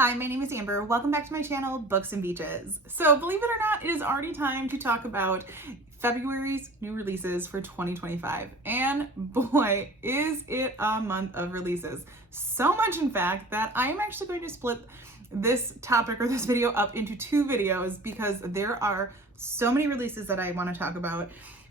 Hi, my name is Amber. Welcome back to my channel, Books and Beaches. So believe it or not, it is already time to talk about February's new releases for 2025. And boy, is it a month of releases. So much, in fact, that I am actually going to split this topic or this video up into two videos because there are so many releases that I want to talk about.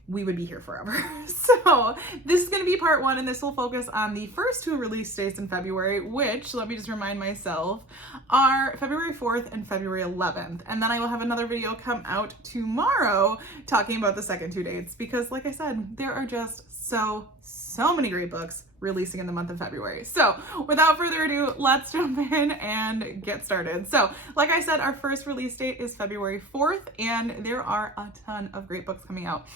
We would be here forever. So this is going to be part one, and this will focus on the first two release dates in February, which, let me just remind myself, are February 4th and February 11th. And then I will have another video come out tomorrow talking about the second two dates because, like I said, there are just so many great books releasing in the month of February. So without further ado, let's jump in and get started. So like I said, our first release date is February 4th, and there are a ton of great books coming out.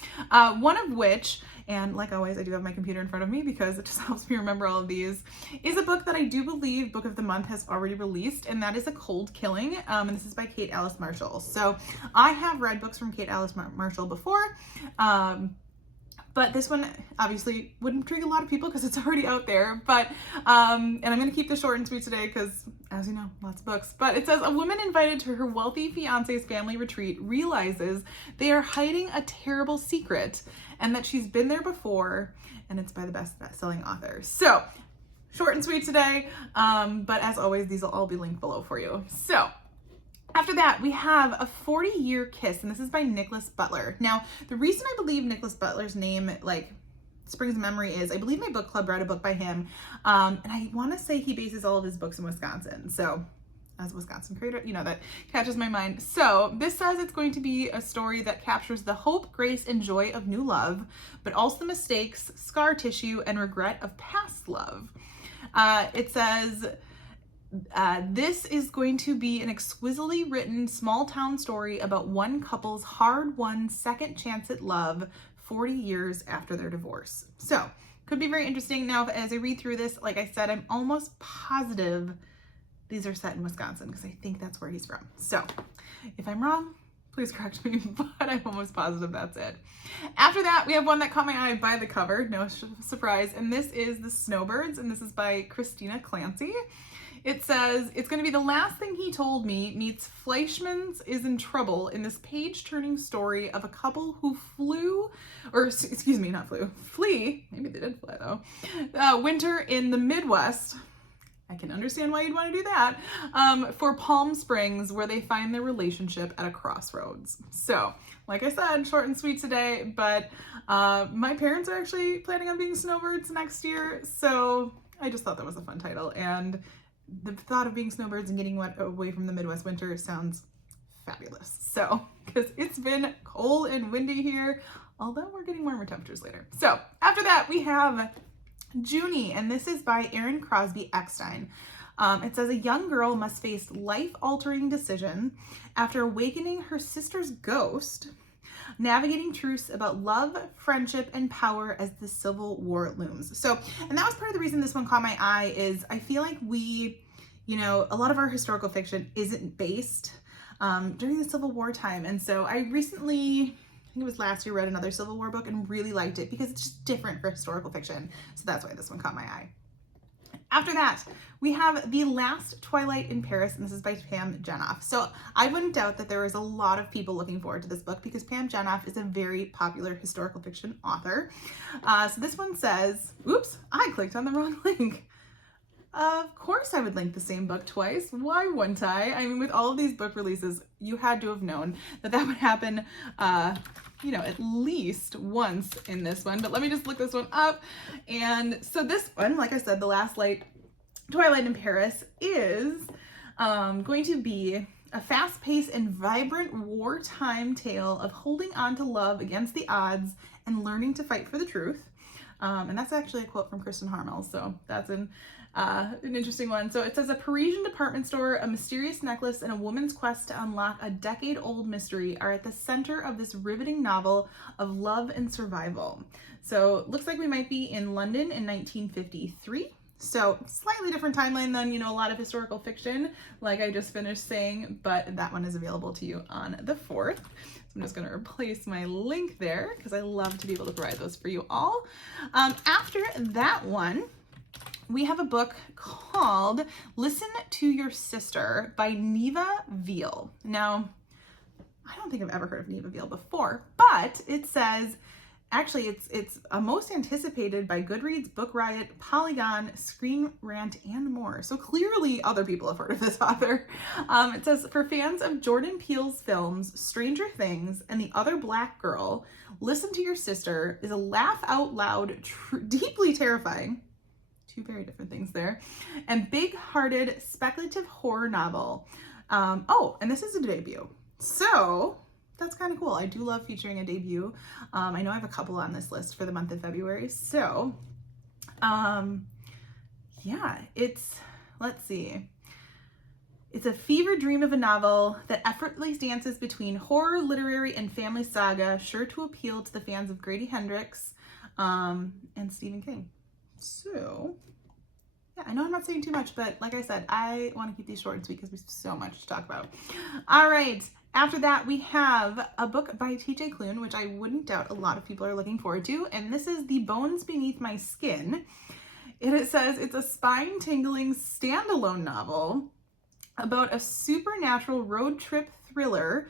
One of which, and like always, I do have my computer in front of me because it just helps me remember all of these, is a book that I do believe Book of the Month has already released, and that is A Cold Killing, and this is by Kate Alice Marshall. So I have read books from Kate Alice Marshall before, but this one obviously wouldn't intrigue a lot of people because it's already out there. But, and I'm going to keep this short and sweet today because, as you know, lots of books. But it says, a woman invited to her wealthy fiance's family retreat realizes they are hiding a terrible secret and that she's been there before, and it's by the best-selling author. So, short and sweet today, but as always, these will all be linked below for you. So, after that, we have A 40-Year Kiss, and this is by Nicholas Butler. Now, the reason I believe Nicholas Butler's name, springs to memory is I believe my book club read a book by him, and I want to say he bases all of his books in Wisconsin. So, as a Wisconsin creator, you know, that catches my mind. So, this says it's going to be a story that captures the hope, grace, and joy of new love, but also the mistakes, scar tissue, and regret of past love. It says, this is going to be an exquisitely written small town story about one couple's hard-won second chance at love 40 years after their divorce. So, could be very interesting. Now, as I read through this, like I said, I'm almost positive these are set in Wisconsin because I think that's where he's from. So, if I'm wrong, please correct me, but I'm almost positive that's it. After that, we have one that caught my eye by the cover, no surprise, and this is The Snowbirds, and this is by Christina Clancy. It says, it's going to be the last thing he told me meets Fleischman's is in trouble in this page-turning story of a couple who flee, maybe they did fly though, winter in the Midwest. I can understand why you'd want to do that, for Palm Springs, where they find their relationship at a crossroads. So, like I said, short and sweet today, but my parents are actually planning on being snowbirds next year, so I just thought that was a fun title, and the thought of being snowbirds and getting away from the Midwest winter sounds fabulous. So, because it's been cold and windy here, although we're getting warmer temperatures later. So, after that, we have Junie, and this is by Erin Crosby Eckstein. It says, a young girl must face life-altering decision after awakening her sister's ghost, navigating truths about love, friendship, and power as the Civil War looms. So, and that was part of the reason this one caught my eye, is I feel like a lot of our historical fiction isn't based during the Civil War time. And so I recently, I think it was last year, read another Civil War book and really liked it because it's just different for historical fiction. So that's why this one caught my eye. After that, we have The Last Twilight in Paris, and this is by Pam Janof. So I wouldn't doubt that there is a lot of people looking forward to this book because Pam Janof is a very popular historical fiction author. So this one says, oops, I clicked on the wrong link. Of course I would link the same book twice. Why wouldn't I? I mean, with all of these book releases, you had to have known that would happen, at least once in this one. But let me just look this one up. And so this one, like I said, The Last Twilight in Paris is going to be a fast-paced and vibrant wartime tale of holding on to love against the odds and learning to fight for the truth. And that's actually a quote from Kristen Harmel, so that's an interesting one. So it says, a Parisian department store, a mysterious necklace, and a woman's quest to unlock a decade-old mystery are at the center of this riveting novel of love and survival. So looks like we might be in London in 1953. So slightly different timeline than, a lot of historical fiction, like I just finished saying, but that one is available to you on the 4th. So I'm just going to replace my link there because I love to be able to provide those for you all. After that one, we have a book called Listen to Your Sister by Neva Veil. Now, I don't think I've ever heard of Neva Veil before, but it says, actually, it's a most anticipated by Goodreads, Book Riot, Polygon, Screen Rant, and more. So clearly other people have heard of this author. It says, for fans of Jordan Peele's films Stranger Things and The Other Black Girl, Listen to Your Sister is a laugh out loud, deeply terrifying, two very different things there, and big-hearted speculative horror novel. Oh, and this is a debut. So that's kind of cool. I do love featuring a debut. I know I have a couple on this list for the month of February. So, yeah, let's see. It's a fever dream of a novel that effortlessly dances between horror, literary, and family saga, sure to appeal to the fans of Grady Hendrix, and Stephen King. So, yeah, I know I'm not saying too much, but like I said, I want to keep these short and sweet because we have so much to talk about. All right. After that, we have a book by T.J. Klune, which I wouldn't doubt a lot of people are looking forward to, and this is The Bones Beneath My Skin. And it says it's a spine-tingling standalone novel about a supernatural road trip thriller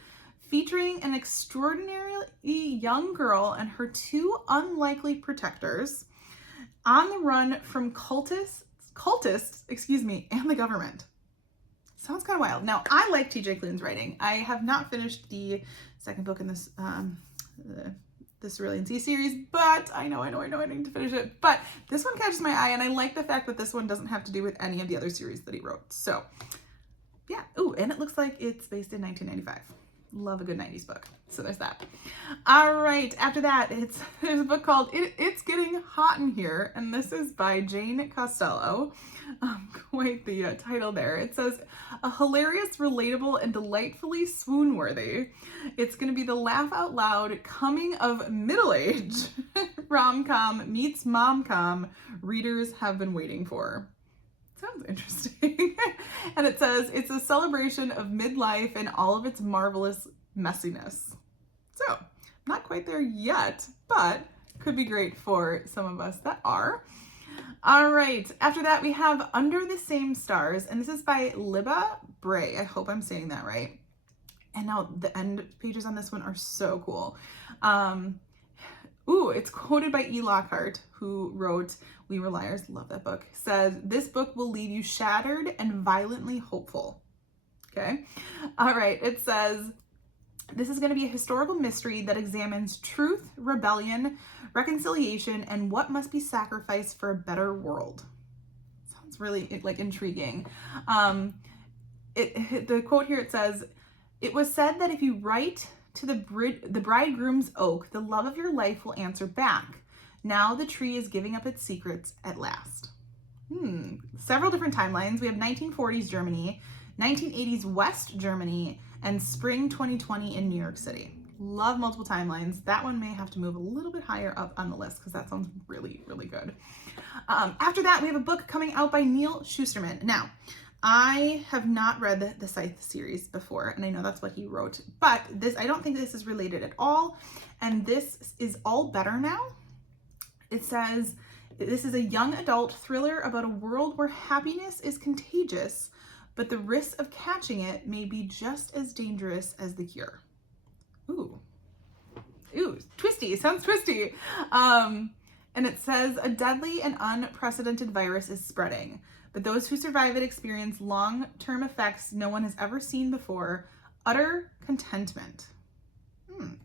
featuring an extraordinarily young girl and her two unlikely protectors on the run from cultists, and the government. Sounds kind of wild. Now, I like T.J. Klune's writing. I have not finished the second book in this the Cerulean Sea series, but I know I need to finish it. But this one catches my eye, and I like the fact that this one doesn't have to do with any of the other series that he wrote. So, yeah. Ooh, and it looks like it's based in 1995. Love a good 90s book. So there's that. All right. After that, there's a book called It's Getting Hot in Here, and this is by Jane Costello. Quite the title there. It says, a hilarious, relatable, and delightfully swoon-worthy. It's going to be the laugh out loud coming of middle age rom-com meets mom-com readers have been waiting for. Sounds interesting. And it says, it's a celebration of midlife and all of its marvelous messiness. So, not quite there yet, but could be great for some of us that are. All right. After that, we have Under the Same Stars, and this is by Libba Bray. I hope I'm saying that right. And now the end pages on this one are so cool. It's quoted by E. Lockhart, who wrote We Were Liars. Love that book. Says, this book will leave you shattered and violently hopeful. Okay. All right. It says, this is going to be a historical mystery that examines truth, rebellion, reconciliation, and what must be sacrificed for a better world. Sounds really intriguing. The quote here, it says, it was said that if you write to the bridegroom's oak, the love of your life will answer back. Now the tree is giving up its secrets at last. Several different timelines. We have 1940s Germany, 1980s West Germany, and spring 2020 in New York City. Love multiple timelines. That one may have to move a little bit higher up on the list because that sounds really, really good. After that, we have a book coming out by Neal Shusterman. Now, I have not read the Scythe series before, and I know that's what he wrote, but I don't think this is related at all, and this is All Better Now. It says, this is a young adult thriller about a world where happiness is contagious, but the risk of catching it may be just as dangerous as the cure. Ooh, twisty, sounds twisty. And it says, a deadly and unprecedented virus is spreading, but those who survive it experience long-term effects no one has ever seen before, utter contentment.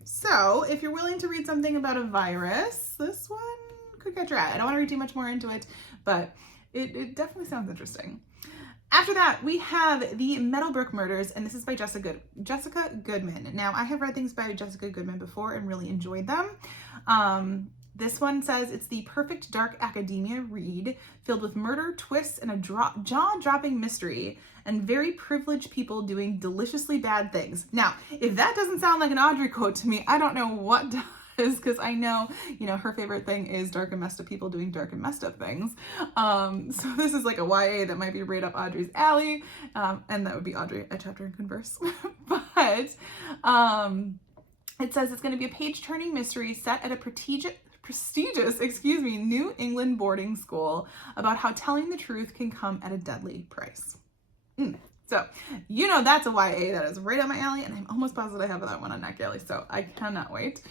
So, if you're willing to read something about a virus, this one could catch your eye. I don't want to read too much more into it, but it definitely sounds interesting. After that, we have The Meadowbrook Murders, and this is by Jessica Goodman. Now, I have read things by Jessica Goodman before and really enjoyed them. This one says it's the perfect dark academia read filled with murder, twists, and a jaw-dropping mystery, and very privileged people doing deliciously bad things. Now, if that doesn't sound like an Audrey quote to me, I don't know what does, because I know, her favorite thing is dark and messed up people doing dark and messed up things. So this is like a YA that might be right up Audrey's alley, and that would be Audrey at Chapter and Converse. But it says it's going to be a page-turning mystery set at a prestigious, New England boarding school about how telling the truth can come at a deadly price. So, that's a YA that is right up my alley, and I'm almost positive I have that one on NetGalley, so I cannot wait.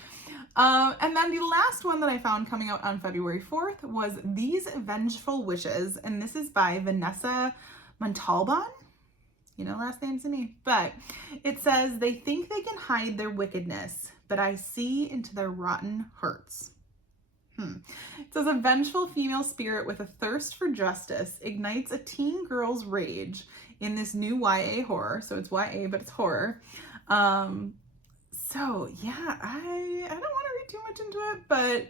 And then the last one that I found coming out on February 4th was These Vengeful Wishes, and this is by Vanessa Montalban. Last name's to me. But it says, they think they can hide their wickedness, but I see into their rotten hearts. It says, a vengeful female spirit with a thirst for justice ignites a teen girl's rage in this new YA horror. So it's YA, but it's horror. So yeah, I don't want to read too much into it, but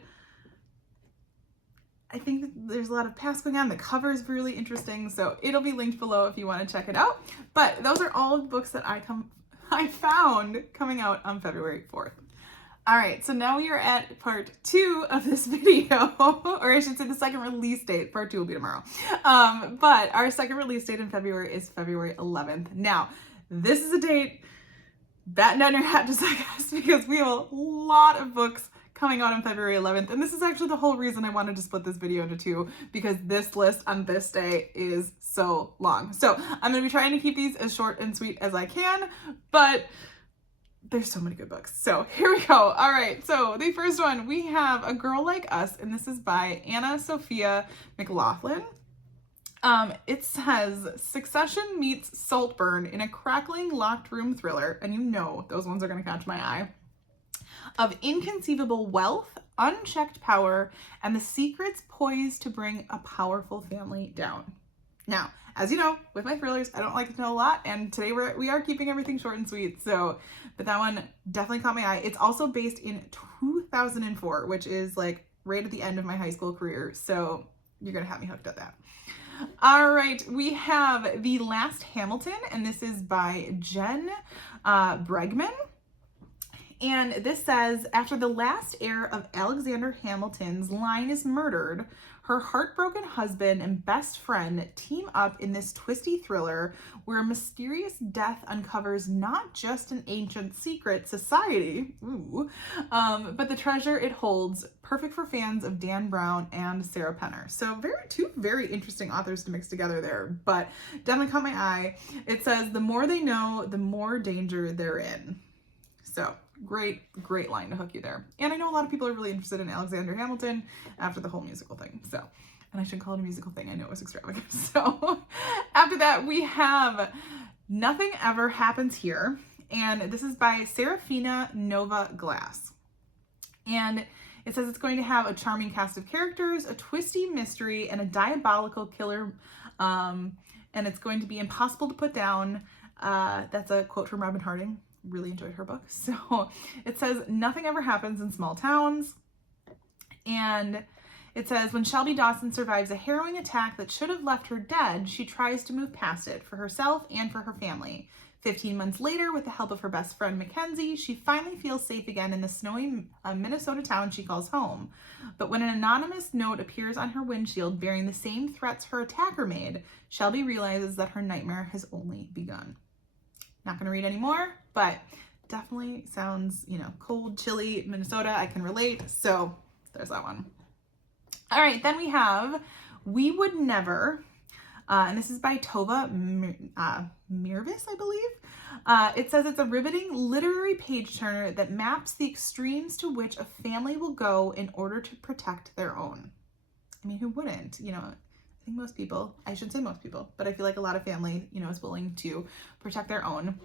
I think that there's a lot of past going on. The cover is really interesting, so it'll be linked below if you want to check it out. But those are all of the books that I found coming out on February 4th. All right, so now we are at part 2 of this video, or I should say the second release date. Part 2 will be tomorrow. But our second release date in February is February 11th. Now, this is a date, batten down your hat just like us, because we have a lot of books coming out on February 11th. And this is actually the whole reason I wanted to split this video into 2, because this list on this day is so long. So I'm going to be trying to keep these as short and sweet as I can, but there's so many good books. So here we go. All right. So the first one, we have A Girl Like Us, and this is by Anna Sophia McLaughlin. It says, Succession meets Saltburn in a crackling locked room thriller, and those ones are going to catch my eye, of inconceivable wealth, unchecked power, and the secrets poised to bring a powerful family down. Now, as you know, with my thrillers, I don't like to know a lot, and today we are keeping everything short and sweet, but that one definitely caught my eye. It's also based in 2004, which is like right at the end of my high school career, so you're gonna have me hooked at that. All right, we have The Last Hamilton, and this is by Jen Bregman. And this says, after the last heir of Alexander Hamilton's line is murdered, her heartbroken husband and best friend team up in this twisty thriller where a mysterious death uncovers not just an ancient secret society, but the treasure it holds, perfect for fans of Dan Brown and Sarah Penner. So two very interesting authors to mix together there, but definitely caught my eye. It says, the more they know, the more danger they're in. So great line to hook you there. And I know a lot of people are really interested in Alexander Hamilton after the whole musical thing. So, and I shouldn't call it a musical thing. I know it was extravagant. So after that, we have Nothing Ever Happens Here. And this is by Serafina Nova Glass. And it says it's going to have a charming cast of characters, a twisty mystery, and a diabolical killer. And it's going to be impossible to put down. That's a quote from Robin Harding. Really enjoyed her book. So it says, nothing ever happens in small towns. And it says, when Shelby Dawson survives a harrowing attack that should have left her dead, she tries to move past it for herself and for her family. 15 months later, with the help of her best friend Mackenzie, she finally feels safe again in the snowy Minnesota town she calls home. But when an anonymous note appears on her windshield bearing the same threats her attacker made, Shelby realizes that her nightmare has only begun. Not going to read anymore, but definitely sounds, cold, chilly Minnesota. I can relate. So there's that one. All right, then we have We Would Never, and this is by Tova Mirvis, I believe. It says it's a riveting literary page-turner that maps the extremes to which a family will go in order to protect their own. I mean, who wouldn't? I think most people, I shouldn't say most people, but I feel like a lot of family, is willing to protect their own.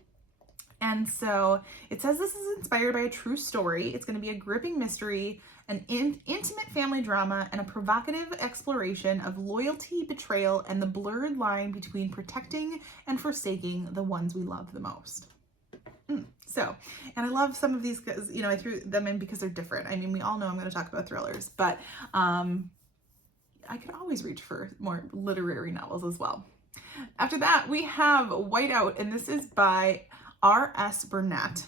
And so it says this is inspired by a true story. It's going to be a gripping mystery, an intimate family drama, and a provocative exploration of loyalty, betrayal, and the blurred line between protecting and forsaking the ones we love the most. So, and I love some of these because, I threw them in because they're different. I mean, we all know I'm going to talk about thrillers, but I could always reach for more literary novels as well. After that, we have Whiteout, and this is by R.S. Burnett.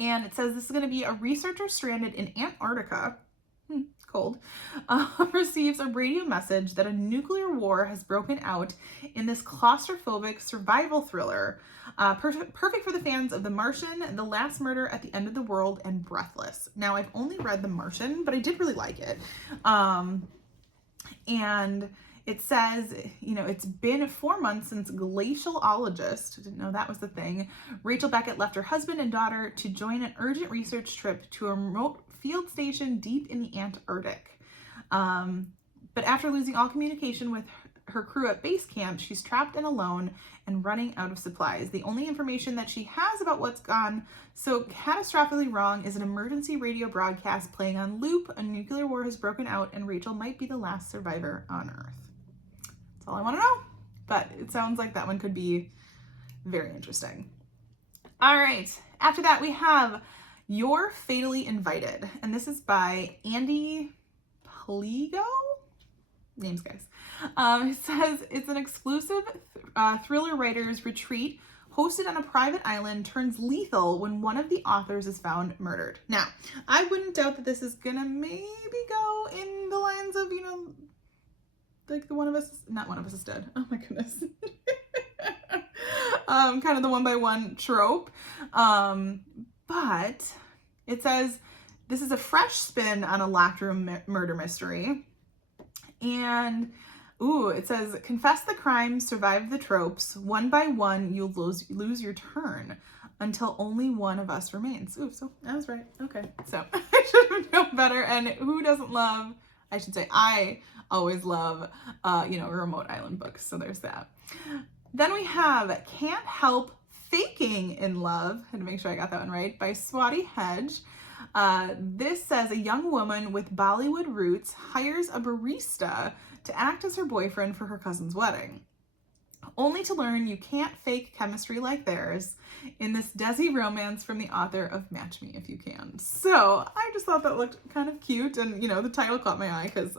And it says this is going to be a researcher stranded in Antarctica cold, receives a radio message that a nuclear war has broken out in this claustrophobic survival thriller, perfect for the fans of The Martian, The Last Murder at the End of the World, and Breathless. Now, I've only read The Martian, but I did really like it. And it says, it's been 4 months since glaciologist, didn't know that was the thing, Rachel Beckett left her husband and daughter to join an urgent research trip to a remote field station deep in the Antarctic. But after losing all communication with her crew at base camp, she's trapped and alone and running out of supplies. The only information that she has about what's gone so catastrophically wrong is an emergency radio broadcast playing on loop. A nuclear war has broken out and Rachel might be the last survivor on Earth. That's all I want to know, but it sounds like that one could be very interesting. All right, after that we have You're Fatally Invited, and this is by Andy Pliego? Names, guys. It says it's an exclusive thriller writer's retreat hosted on a private island turns lethal when one of the authors is found murdered. Now, I wouldn't doubt that this is gonna maybe go in the lines of, like the One of Us, not One of Us is Dead. Oh my goodness. Kind of the one by one trope. But it says this is a fresh spin on a locked room murder mystery. And it says, confess the crime, survive the tropes. One by one, you'll lose your turn until only one of us remains. Ooh, so I was right. Okay, so I should have known better. And who doesn't love, I should say, I always love, remote island books. So there's that. Then we have Can't Help Faking in Love. I had to make sure I got that one right, by Swati Hedge. This says a young woman with Bollywood roots hires a barista to act as her boyfriend for her cousin's wedding, only to learn you can't fake chemistry like theirs in this Desi romance from the author of Match Me If You Can. So I just thought that looked kind of cute, and the title caught my eye because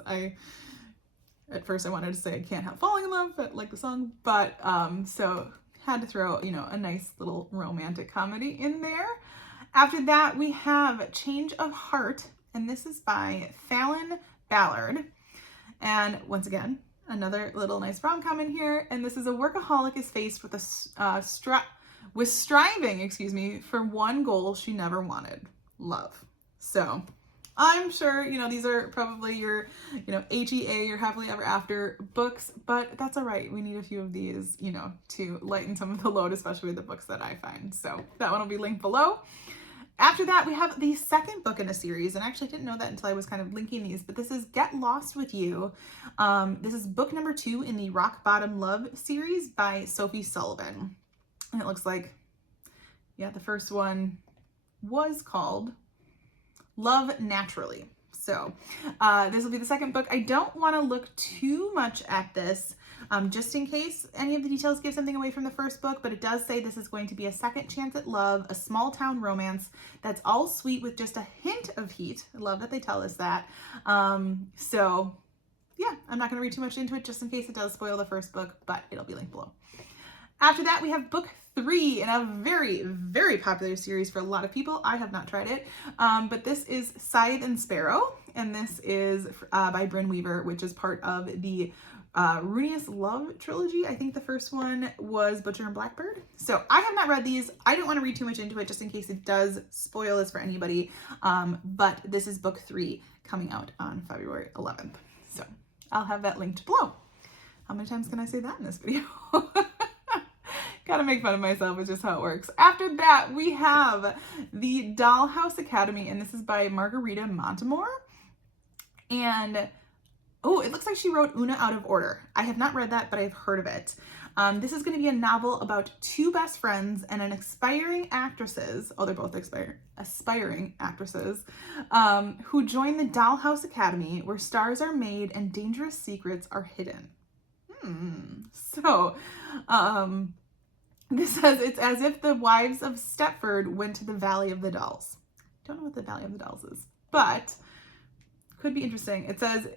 at first I wanted to say I Can't Help Falling in Love, but like the song, but so had to throw a nice little romantic comedy in there. After that, we have Change of Heart, and this is by Fallon Ballard. And once again, another little nice rom-com in here. And this is a workaholic is faced with striving, for one goal she never wanted: love. So I'm sure, these are probably your, HEA, your happily ever after books, but that's all right. We need a few of these, to lighten some of the load, especially with the books that I find. So that one will be linked below. After that, we have the second book in a series, and actually I didn't know that until I was kind of linking these, but this is Get Lost With You. This is book number 2 in the Rock Bottom Love series by Sophie Sullivan. And it looks like, the first one was called Love Naturally. So this will be the second book. I don't want to look too much at this, just in case any of the details give something away from the first book, but it does say this is going to be a second chance at love, a small town romance that's all sweet with just a hint of heat. I love that they tell us that. So yeah, I'm not going to read too much into it just in case it does spoil the first book, but it'll be linked below. After that, we have book 3 in a very, very popular series for a lot of people. I have not tried it, but this is Scie and Sparrow, and this is by Brynne Weaver, which is part of the Runius Love trilogy. I think the first one was Butcher and Blackbird. So I have not read these. I didn't want to read too much into it just in case it does spoil this for anybody, but this is book 3 coming out on February 11th. So I'll have that linked below. How many times can I say that in this video? Gotta make fun of myself, it's just how it works. After that, we have the Dollhouse Academy, and this is by Margarita Montemore. And, it looks like she wrote Una Out of Order. I have not read that, but I've heard of it. This is gonna be a novel about 2 best friends and an aspiring actresses, they're both aspiring actresses, who join the Dollhouse Academy, where stars are made and dangerous secrets are hidden. So, this says it's as if the wives of Stepford went to the Valley of the Dolls. Don't know what the Valley of the Dolls is, but could be interesting. It says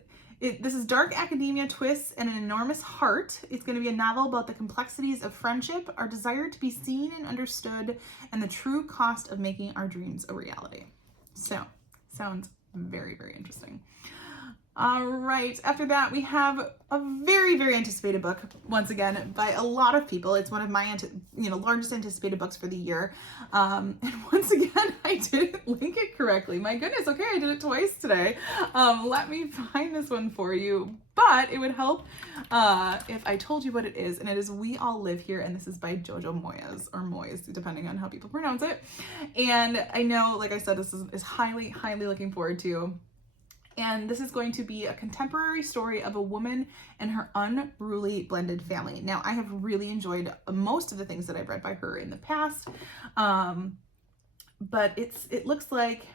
this is dark academia twists and an enormous heart. It's going to be a novel about the complexities of friendship, our desire to be seen and understood, and the true cost of making our dreams a reality. So, sounds Very, very interesting. All right, after that, we have a very, very anticipated book, once again, by a lot of people. It's one of my, largest anticipated books for the year. And once again, I didn't link it correctly. My goodness, okay, I did it twice today. Let me find this one for you. But it would help if I told you what it is, and it is We All Live Here, and this is by Jojo Moyes, or Moyes, depending on how people pronounce it. And I know, like I said, this is highly, highly looking forward to. And this is going to be a contemporary story of a woman and her unruly blended family. Now, I have really enjoyed most of the things that I've read by her in the past, but it looks like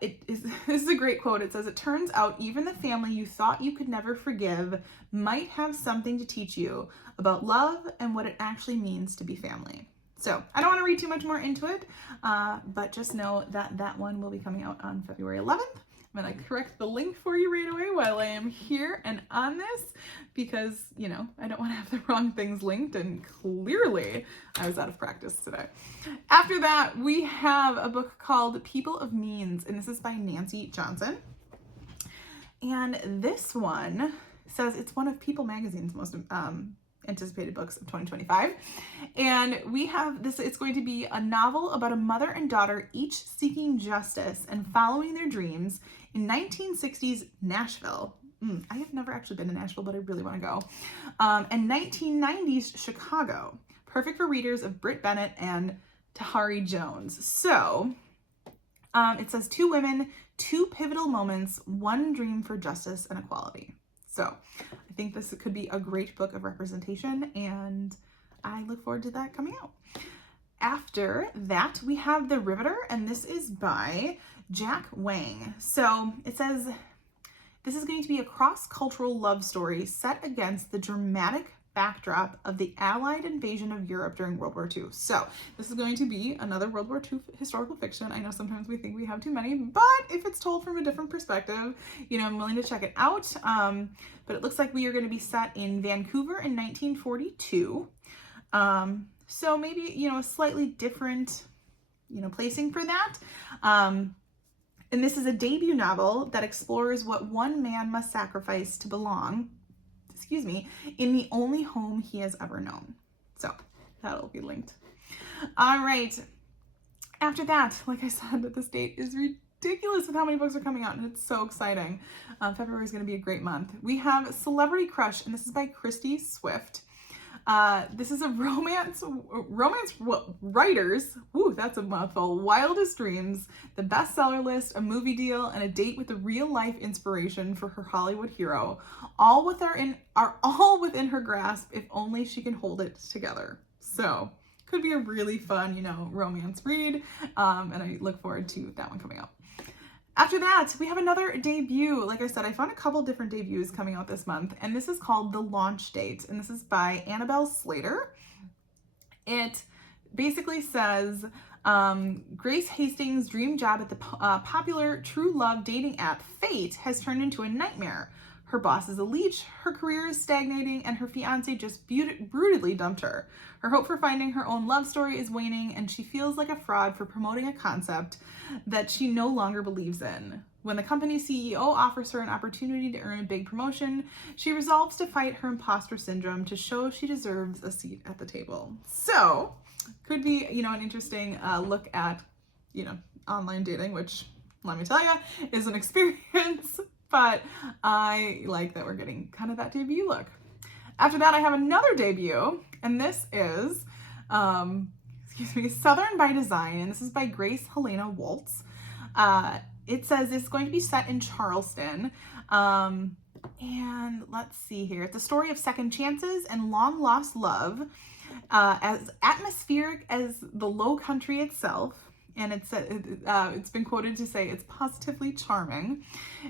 this is a great quote. It says, "It turns out even the family you thought you could never forgive might have something to teach you about love and what it actually means to be family." So I don't want to read too much more into it, but just know that that one will be coming out on February 11th. I'm going to correct the link for you right away while I am here and on this, because, I don't want to have the wrong things linked, and clearly I was out of practice today. After that, we have a book called People of Means, and this is by Nancy Johnson. And this one says it's one of People Magazine's most anticipated books of 2025. And we have this, it's going to be a novel about a mother and daughter each seeking justice and following their dreams in 1960s Nashville. I have never actually been to Nashville, but I really want to go. And 1990s Chicago. Perfect for readers of Britt Bennett and Tahari Jones. So it says 2 women, 2 pivotal moments, 1 dream for justice and equality. So I think this could be a great book of representation, and I look forward to that coming out. After that, we have The Riveter, and this is by Jack Wang. So it says this is going to be a cross-cultural love story set against the dramatic backdrop of the Allied invasion of Europe during World War II. So this is going to be another World War II historical fiction. I know sometimes we think we have too many, but if it's told from a different perspective, I'm willing to check it out. But it looks like we are going to be set in Vancouver in 1942. So maybe, a slightly different, placing for that. And this is a debut novel that explores what one man must sacrifice to belong, in the only home he has ever known. So that'll be linked. All right. After that, like I said, this date is ridiculous with how many books are coming out, and it's so exciting. February is going to be a great month. We have Celebrity Crush, and this is by Christy Swift. This is a romance writers, that's a mouthful, wildest dreams, the bestseller list, a movie deal, and a date with a real-life inspiration for her Hollywood hero, all within her grasp if only she can hold it together. So could be a really fun, romance read, and I look forward to that one coming out. After that, we have another debut. Like I said, I found a couple different debuts coming out this month, and this is called The Launch Date, and this is by Annabelle Slater. It basically says, Grace Hastings' dream job at the popular true love dating app Fate has turned into a nightmare. Her boss is a leech, her career is stagnating, and her fiancé just brutally dumped her. Her hope for finding her own love story is waning, and she feels like a fraud for promoting a concept that she no longer believes in. When the company's CEO offers her an opportunity to earn a big promotion, she resolves to fight her imposter syndrome to show she deserves a seat at the table. So, could be, an interesting look at, online dating, which, let me tell you, is an experience. But I like that we're getting kind of that debut look. After that, I have another debut, and this is, Southern by Design, and this is by Grace Helena Waltz. It says it's going to be set in Charleston, and let's see here. It's a story of second chances and long-lost love, as atmospheric as the Low Country itself. And it's been quoted to say it's positively charming.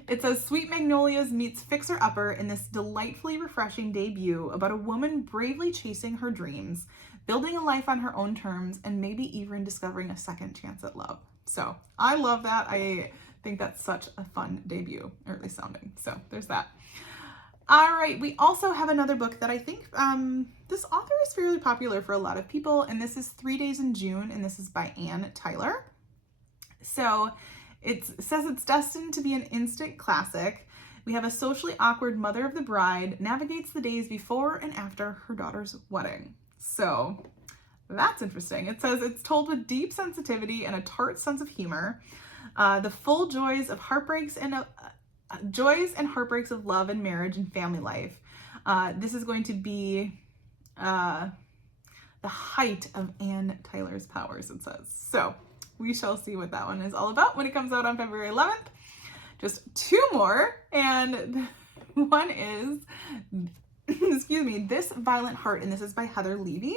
It says Sweet Magnolias meets Fixer Upper in this delightfully refreshing debut about a woman bravely chasing her dreams, building a life on her own terms, and maybe even discovering a second chance at love. So I love that. I think that's such a fun debut, or at least sounding. So there's that. All right, we also have another book that I think this author is fairly popular for a lot of people, and this is 3 Days in June, and this is by Anne Tyler. So It says it's destined to be an instant classic. We have a socially awkward mother of the bride navigates the days before and after her daughter's wedding. So that's interesting. It says it's told with deep sensitivity and a tart sense of humor. The full joys and heartbreaks of love and marriage and family life. This is going to be the height of Anne Tyler's powers, it says. So we shall see what that one is all about when it comes out on February 11th. Just two more, and one is, excuse me, This Violent Heart, and this is by Heather Levy.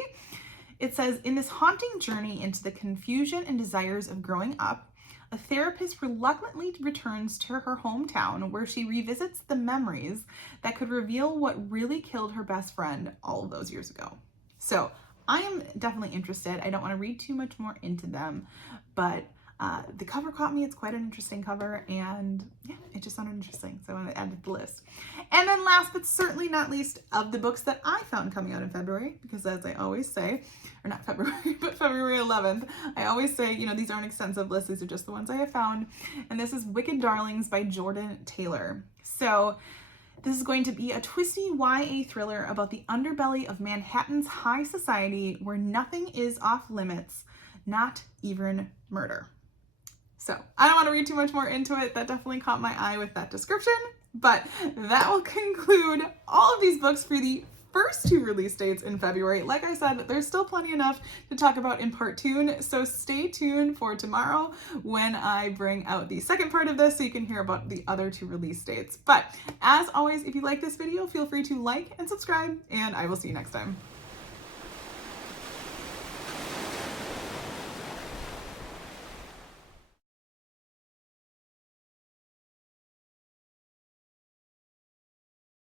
It says, in this haunting journey into the confusion and desires of growing up, a therapist reluctantly returns to her hometown where she revisits the memories that could reveal what really killed her best friend all of those years ago. So I am definitely interested. I don't want to read too much more into them, but the cover caught me. It's quite an interesting cover, and yeah, it just sounded interesting, so I want to add it to the list. And then last but certainly not least, of the books that I found coming out in February, because as I always say, or not February, but February 11th, I always say, you know, these aren't extensive lists, these are just the ones I have found, and this is Wicked Darlings by Jordan Taylor. So this is going to be a twisty YA thriller about the underbelly of Manhattan's high society where nothing is off limits, not even murder. So I don't want to read too much more into it. That definitely caught my eye with that description, but that will conclude all of these books for the first two release dates in February. Like I said, there's still plenty enough to talk about in part 2, so stay tuned for tomorrow when I bring out the second part of this so you can hear about the other 2 release dates. But as always, if you like this video, feel free to like and subscribe, and I will see you next time.